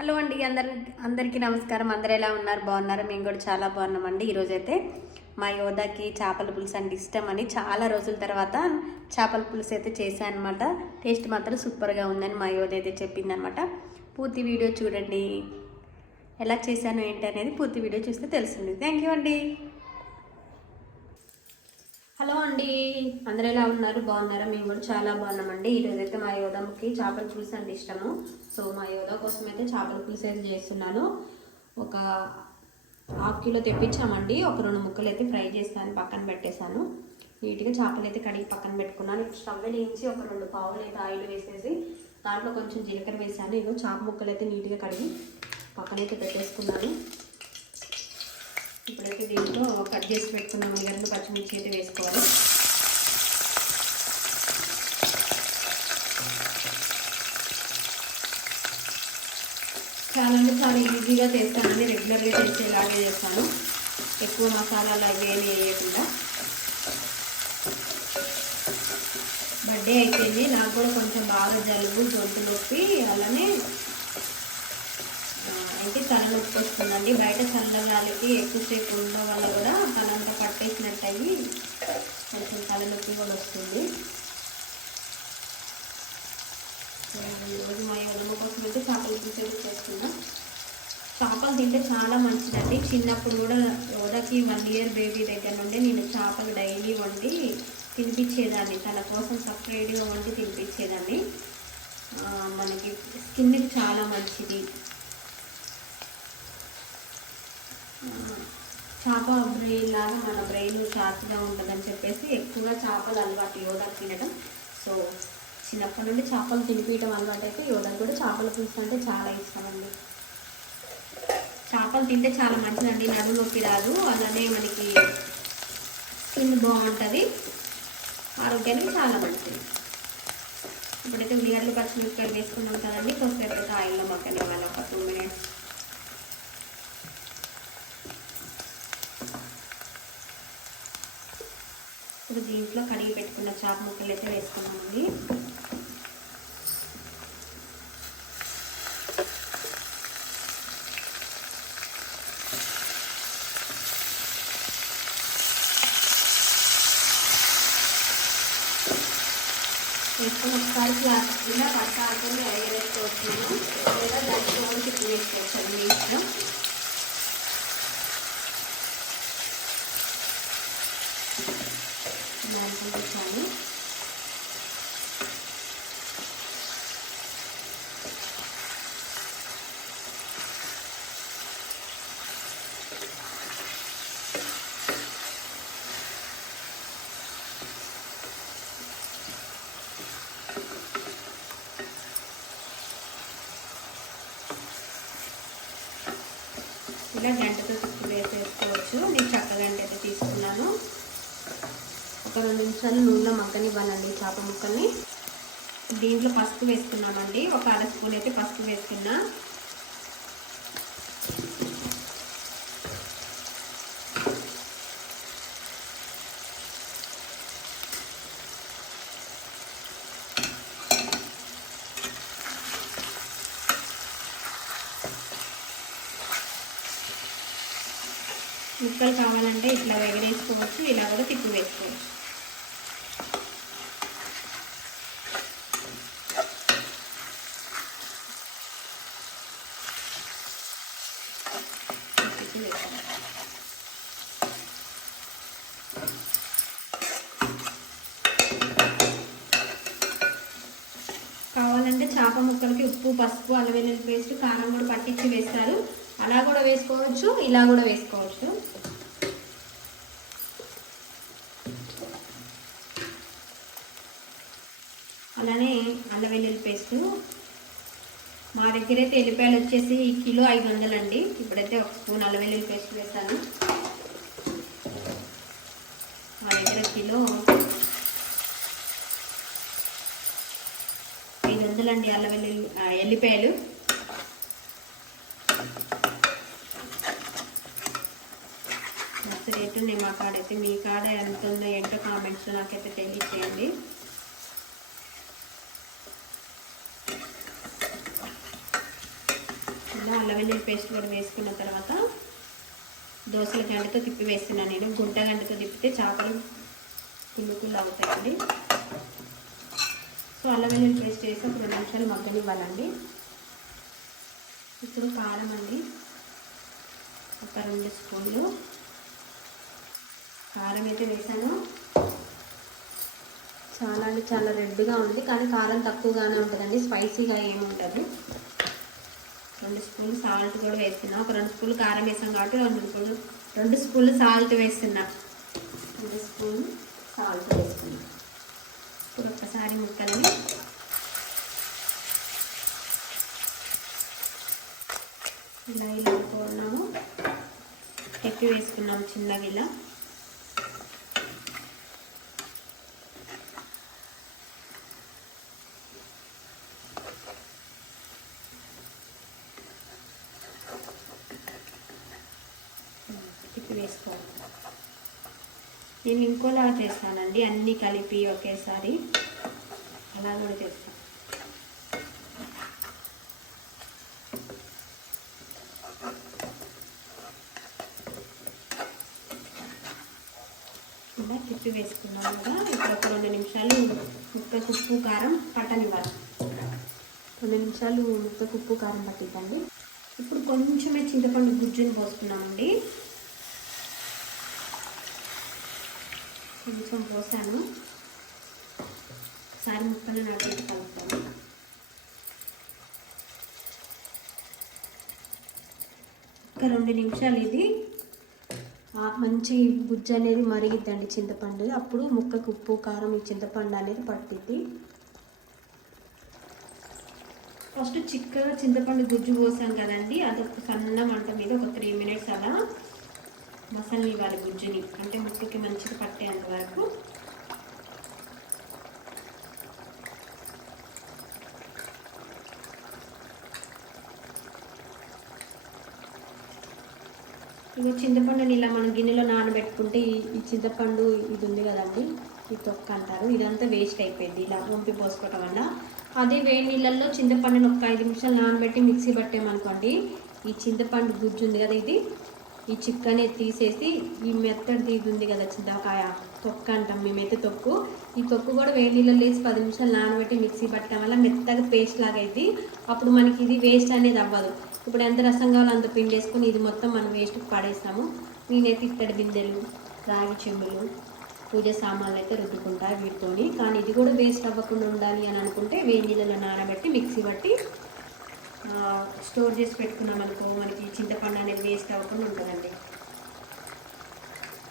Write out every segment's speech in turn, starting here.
Hello అండి, అందరికీ నమస్కారం. అందరు ఎలా ఉన్నారు? బాగున్నారు? మేము కూడా చాలా బాగున్నామండి. ఈరోజైతే మా యోధాకి చేపల పులుసు అంటే ఇష్టం అని చాలా రోజుల తర్వాత చేపల పులుసు అయితే చేశాను అనమాట. టేస్ట్ మాత్రం సూపర్గా ఉందని మా యోధ అయితే చెప్పిందనమాట. పూర్తి వీడియో చూడండి. ఎలా చేశాను ఏంటి అనేది పూర్తి వీడియో చూస్తే తెలుస్తుంది. థ్యాంక్ యూ అండి. హలో అండి, అందరు ఎలా ఉన్నారు? బాగున్నారా? మేము కూడా చాలా బాగున్నామండి. ఈరోజు అయితే మా యోధకి చేపల పులుసు అంటే ఇష్టము. సో మా యోధ కోసం అయితే చేపల పులుసు అయితే చేస్తున్నాను. ఒక 1/2 కిలో తెప్పించామండి. ఒక 2 ముక్కలు అయితే ఫ్రై చేస్తాను, పక్కన పెట్టేశాను. నీట్గా చేపలు అయితే కడిగి పక్కన పెట్టుకున్నాను. ఇప్పుడు స్టవ్ వేయించి ఒక 2 పావులు అయితే ఆయిల్ వేసేసి దాంట్లో కొంచెం జీలకర్ర వేసాను. ఇగో చేప ముక్కలు అయితే నీట్గా కడిగి పక్కనైతే పెట్టేసుకున్నాను. ఇప్పుడైతే దీంట్లో కట్ చేసి పెట్టుకున్న ఉల్లిగడ్డలు పచ్చిమిర్చి అయితే వేసుకోవాలి. చాలా అంటే చాలా ఈజీగా చేస్తానండి. రెగ్యులర్గా చేసేలాగే చేస్తాను. ఎక్కువ మసాలాలు అవి ఏమి వేయకుండా. బర్త్డే అయిపోయింది, నాకు కూడా కొంచెం బాగా జలుబు, గొంతు నొప్పి, అలానే అయితే తలనొప్పి వస్తుందండి. బయట చల్లగాలికి ఎక్కువసేపు ఉండడం వల్ల కూడా తలంతా పట్టేసినట్టు అయ్యి కొంచెం తలనొప్పి కూడా వస్తుంది. ఈరోజు మా యోధమ్మ కోసం అయితే చేపల పులుసు చేస్తున్నా. చేపలు తింటే చాలా మంచిదండి. చిన్నప్పుడు కూడా యోధకి 1 ఇయర్ బేబీ దగ్గర నుండి నేను చేపలు డైలీ వండి తినిపించేదాన్ని. తన కోసం సపరేట్గా వండి తినిపించేదాన్ని. మనకి స్కిన్కి చాలా మంచిది. చేప బ్రెయిన్ లాగా మన బ్రెయిన్ షార్ప్గా ఉంటుందని చెప్పేసి ఎక్కువగా చేపలు అలవాటు యోధకు తినడం. సో చిన్నప్పటి నుండి చేపలు తినిపించడం అలవాటు అయితే యోధకు కూడా చేపల పులుసు అంటే చాలా ఇష్టం అండి. చేపలు తింటే చాలా మంచిదండి. నడుము నొప్పి రాదు, అలానే మనకి స్కిన్ బాగుంటుంది, ఆరోగ్యానికి చాలా మంచిది. ఇప్పుడైతే ఉల్లిగడ్డలు పచ్చిమిరపకాయలు వేసుకున్నాం కదండి. కొంచెం అయితే ఆయిల్లో మగ్గనివ్వాలి ఒక 2 మినిట్స్. ఇప్పుడు దీంట్లో కడిగి పెట్టుకున్న చేప ముక్కలు అయితే వేసుకున్నామండి. వేసుకొని ఒకసారి ఇలా పట్టాడుకొని ఎగరేసుకోవచ్చు, లేదా దానికి ఓడి తిప్పి వేసుకోవచ్చు. మీ ఇష్టం. చాలు. ఇలా గంటతో తిప్పి వేసేసుకోవచ్చు. నేను చక్క గంట అయితే తీసుకున్నాను. ఒక 2 నిమిషాలు నూనెలో మగ్గనివ్వాలండి చేప ముక్కల్ని. దీంట్లో పసుపు వేసుకున్నామండి. ఒక 1/2 స్పూన్ అయితే పసుపు వేసుకున్నా. ముక్కలు కావాలంటే ఇట్లా ఎగరేసుకోవచ్చు, ఇలా కూడా తిప్పి వేసుకోవచ్చు. కావాలంటే చేప ముక్కలకి ఉప్పు, పసుపు, అల్లం వెల్లుల్లి పేస్ట్, కారం కూడా పట్టించి వేస్తారు. అలా కూడా వేసుకోవచ్చు, ఇలా కూడా వేసుకోవచ్చు. అలానే అల్లం వెల్లుల్లి పేస్ట్ మా దగ్గర అయితే ఎల్లిపాయలు వచ్చేసి కిలో 500 అండి. ఇప్పుడైతే 1 స్పూన్ అల్లం వెల్లుల్లి పేస్ట్ వేస్తాను. మా దగ్గర కిలో 500 అండి అల్లం వెల్లుల్లి ఎల్లిపాయలు. రేటు నేను మా కాడైతే, మీ కాడ ఎంత ఉందో ఏంటో కామెంట్స్లో నాకైతే తెలియచేయండి. ఇలా అల్లం వెల్లుల్లి పేస్ట్ కూడా వేసుకున్న తర్వాత దోసల గంటతో తిప్పి వేస్తున్నాను. నేను గుంట గంటతో తిప్పితే చేపలు పుల్లు అవుతాయండి. సో అల్లం వెల్లుల్లి పేస్ట్ వేసి ఒక 2 నిమిషాలు మగ్గనివ్వాలండి. ఇప్పుడు కారం అండి, ఒక 2 స్పూన్లు కారం అయితే వేసాను. చాలా అంటే చాలా రెడ్గా ఉంది, కానీ కారం తక్కువగానే ఉంటుందండి, స్పైసీగా ఏమి ఉండదు. 2 స్పూన్లు సాల్ట్ కూడా వేస్తున్నా. ఒక 2 స్పూన్లు కారం వేసాం కాబట్టి 2 స్పూన్లు సాల్ట్ వేస్తున్నా. 2 స్పూన్లు సాల్ట్ వేస్తున్నా. ఇప్పుడు ఒక్కసారి ముక్కలని ఇలా ఇలా అనుకున్నాము. ఎక్కి వేసుకున్నాము చిన్నగా ఇలా. వేసుకోవాలి. నేను ఇంకోలా చేస్తానండి, అన్నీ కలిపి ఒకేసారి అలా కూడా చేస్తాను. ఇలా తిప్పి వేసుకున్నాం కదా. ఇప్పుడు ఒక 2 నిమిషాలు ముక్కకు ఉప్పు కారం పట్టనివ్వాలి. 2 నిమిషాలు ముక్కకు ఉప్పు కారం పట్టిద్దండి. ఇప్పుడు కొంచెమే చింతపండు గుజ్జుని పోసుకున్నామండి. కొంచెం పోసాను. ఒకసారి ముక్కలు నాటేసి కలుపుతాను. ఒక 2 నిమిషాలు ఇది మంచి గుజ్జు అనేది మరిగిద్దండి చింతపండు. అప్పుడు ముక్కకు ఉప్పు కారం ఈ చింతపండు అనేది పట్టిద్ది. ఫస్ట్ చిక్కగా చింతపండు గుజ్జు పోసాం కదండి, అదొక సన్న మంట మీద ఒక 3 మినిట్స్ అలా మసలనివ్వాలి గుజ్జుని, అంటే ముక్కకి మంచిగా పట్టేంత వరకు. ఇక చింతపండుని ఇలా మనం గిన్నెలో నానబెట్టుకుంటే ఈ చింతపండు ఇది ఉంది కదండి, ఈ తొక్క అంటారు, ఇదంతా వేస్ట్ అయిపోయింది ఇలా వంపి పోసుకోవటం వల్ల. అదే వేడి నీళ్ళల్లో చింతపండుని ఒక 5 నిమిషాలు నానబెట్టి మిక్సీ పట్టామనుకోండి, ఈ చింతపండు గుజ్జు ఉంది కదా, ఈ చిక్కనే తీసేసి ఈ మెత్తడి ఇది ఉంది కదా చింతకాయ తొక్క అంటాం మేమైతే తొక్కు, ఈ తొక్కు కూడా వేడి నీళ్ళలో వేసి 10 నిమిషాలు నానబెట్టి మిక్సీ పట్టడం వల్ల మెత్తగా పేస్ట్ లాగా అయింది. అప్పుడు మనకి ఇది వేస్ట్ అనేది అవ్వదు. ఇప్పుడు ఎంత రసం కావాలో అంత పిండి వేసుకొని ఇది మొత్తం మనం వేస్ట్కి పడేస్తాము. నేనైతే ఇత్తడి బిందెలు, రాగి చెంబులు, పూజ సామాన్లు అయితే రుద్దుకుంటా వీటితోని. కానీ ఇది కూడా వేస్ట్ అవ్వకుండా ఉండాలి అని అనుకుంటే వేడి నీళ్ళలో నానబెట్టి మిక్సీ పట్టి స్టోర్ చేసి పెట్టుకున్నాం అనుకో, మనకి చింతపండు అనేది వేస్ట్ అవ్వకుండా ఉంటుందండి.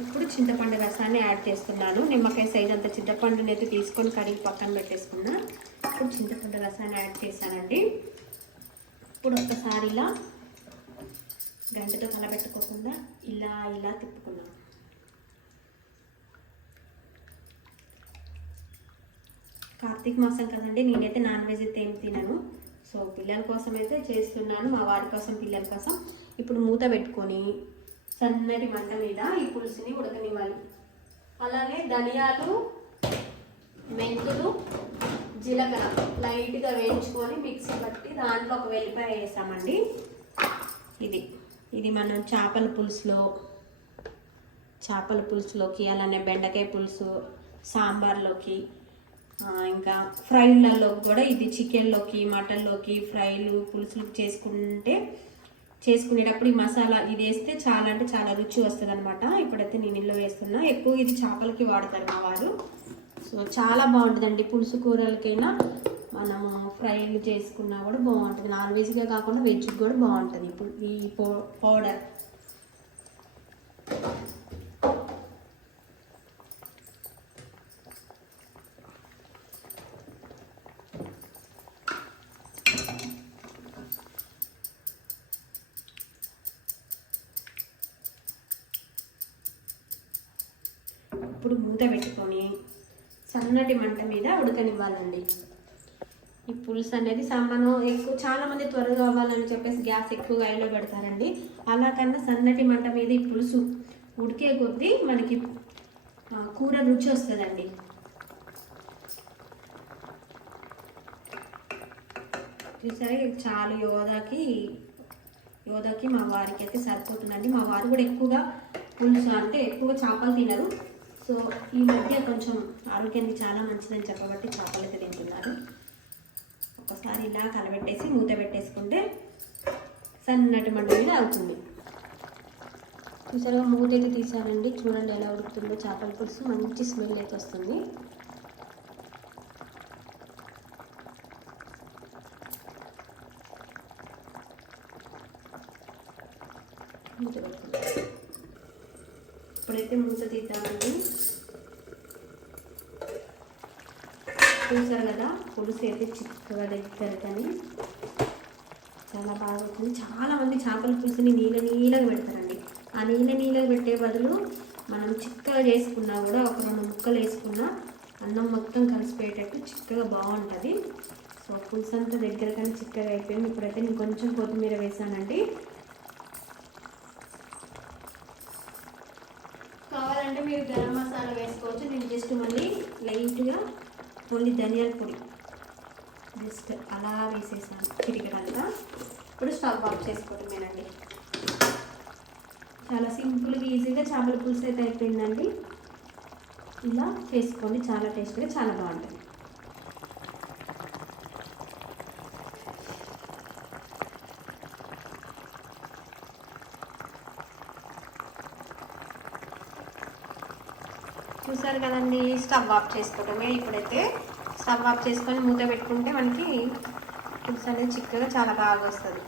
ఇప్పుడు చింతపండు రసాన్ని యాడ్ చేస్తున్నాను. నిమ్మకాయ సైజ్ అంత చింతపండుని అయితే తీసుకొని కడిగి పక్కన పెట్టేసుకున్నా. ఇప్పుడు చింతపండు రసాన్ని యాడ్ చేశానండి. ఇప్పుడు ఒక్కసారి ఇలా గంటతో కలబెట్టుకోకుండా ఇలా ఇలా తిప్పుకున్నాం. కార్తీక మాసం కదండి, నేనైతే నాన్ వెజ్ అయితే ఏం తినను. సో పిల్లల కోసం అయితే చేస్తున్నాను, మా వారి కోసం పిల్లల కోసం. ఇప్పుడు మూత పెట్టుకొని సన్నటి మంట మీద ఈ పులుసుని ఉడకనివ్వాలి. అలాగే ధనియాలు, మెంతులు, జీలకర్ర లైట్గా వేయించుకొని మిక్సీ పట్టి దాంట్లో ఒక వెల్లిపాయ వేసామండి. ఇది మనం చేపల పులుసులోకి, అలానే బెండకాయ పులుసు, సాంబార్లోకి, ఇంకా ఫ్రైలలో కూడా, ఇది చికెన్లోకి, మటన్లోకి, ఫ్రైలు, పులుసులు చేసుకునేటప్పుడు ఈ మసాలా ఇది వేస్తే చాలా అంటే చాలా రుచి వస్తుంది అనమాట. ఇప్పుడైతే నేను ఇందులో వేస్తున్నా. ఎక్కువ ఇది చేపలకి వాడతారు మా వారు. సో చాలా బాగుంటుందండి. పులుసు కూరలకైనా మనము ఫ్రైలు చేసుకున్నా కూడా బాగుంటుంది. నాన్ వెజ్గా కాకుండా వెజ్కి కూడా బాగుంటుంది ఇప్పుడు ఈ పౌడర్. ఇప్పుడు మూత పెట్టుకొని సన్నటి మంట మీద ఉడకనివ్వాలండి. ఈ పులుసు అనేది చాలామంది త్వరగా అవ్వాలని చెప్పేసి గ్యాస్ ఎక్కువగా హైలో పెడతారండి. అలా కన్నా సన్నటి మంట మీద ఈ పులుసు ఉడికే కొద్దీ మనకి కూర రుచి వస్తుందండి. చూసారా, చాలు యోదాకి యోధాకి మా వారికి అయితే సరిపోతుందండి. మా వారు కూడా ఎక్కువగా పులుసు అంటే ఎక్కువగా చేపలు తినరు. సో ఈ మధ్య కొంచెం ఆరోగ్యానికి చాలా మంచిదని చెప్పబట్టి చేపలు అయితే తింటున్నారు. ఒకసారి ఇలా కలబెట్టేసి మూత పెట్టేసుకుంటే సన్నటి మంట మీద అవుతుంది. చూసారుగా మూత అయితే తీసానండి. చూడండి ఎలా ఉడుకుతుందో చేపల పులుసు. మంచి స్మెల్ అయితే వస్తుంది. మూత పెట్టుకుంటాం. ఇప్పుడైతే మూత తీద్దామండి. చూసారు కదా పులుసు అయితే చిక్కగా దగ్గర కానీ చాలా బాగా అవుతుంది. చాలామంది చేపల పులుసుని నీళ్ళగా పెడతారండి. ఆ నీళ్ళగా పెట్టే బదులు మనం చిక్కగా చేసుకున్నా కూడా ఒక 2 ముక్కలు వేసుకున్నా అన్నం మొత్తం కలిసిపోయేటట్టు చిక్కగా బాగుంటుంది. సో పులుసు అంతా దగ్గర కానీ చిక్కగా అయిపోయింది. ఇప్పుడైతే నేను కొంచెం కొత్తిమీర వేసానండి. కావాలంటే మీరు గరం మసాలా వేసుకోవచ్చు. నేను జస్ట్ మళ్ళీ లైట్గా ఓన్లీ ధనియాల పొడి జస్ట్ అలా వేసేసాను చిటికెడంతా. ఇప్పుడు స్టవ్ ఆఫ్ చేసుకోవటమేనండి. చాలా సింపుల్గా ఈజీగా చేపల పులుసు అయితే అయిపోయిందండి. ఇలా చేసుకోండి, చాలా టేస్ట్గా చాలా బాగుంటుంది. చూసారు కదండి, స్టవ్ ఆఫ్ చేసుకోవటమే. ఇప్పుడైతే స్టవ్ ఆఫ్ చేసుకొని మూత పెట్టుకుంటే మనకి పులుసు అనేది చిక్కగా చాలా బాగా వస్తుంది.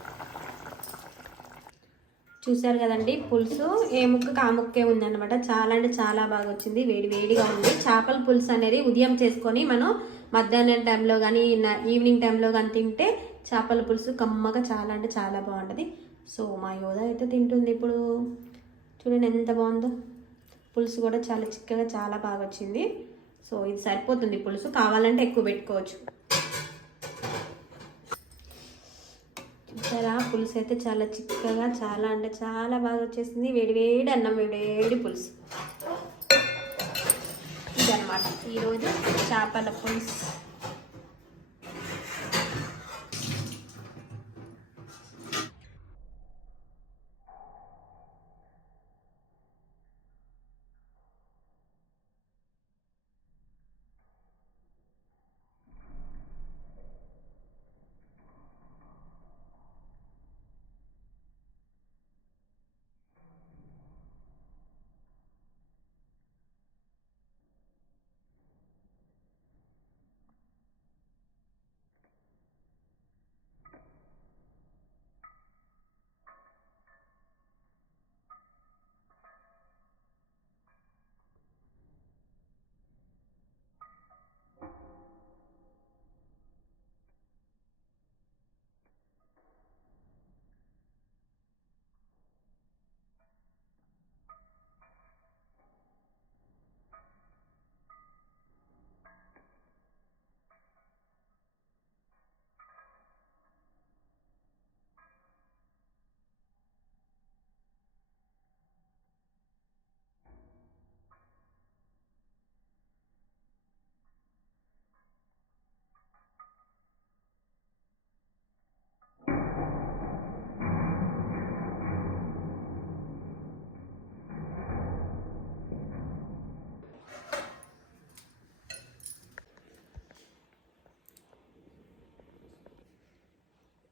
చూసారు కదండి, పులుసు ఏ ముక్కకు ఆ ముక్కే ఉందన్నమాట. చాలా అంటే చాలా బాగా వచ్చింది. వేడిగా ఉంది. చేపల పులుసు అనేది ఉదయం చేసుకొని మనం మధ్యాహ్నం టైంలో కానీ ఈవినింగ్ టైంలో కానీ తింటే చేపల పులుసు కమ్మగా చాలా అంటే చాలా బాగుంటుంది. సో మా యోధ అయితే తింటుంది ఇప్పుడు. చూడండి ఎంత బాగుందో. పులుసు కూడా చాలా చిక్కగా చాలా బాగా వచ్చింది. సో ఇది సరిపోతుంది పులుసు. కావాలంటే ఎక్కువ పెట్టుకోవచ్చు. చూసారా పులుసు అయితే చాలా చిక్కగా చాలా అంటే చాలా బాగా వచ్చేసింది. వేడి అన్నం వేడి పులుసు. ఇదన్నమాట ఈరోజు చేపల పులుసు.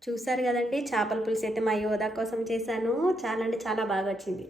చూసారు కదండి, చేపల పులుసు అయితే మా యోధ కోసం చేశాను. చాలా అంటే చాలా బాగా వచ్చింది.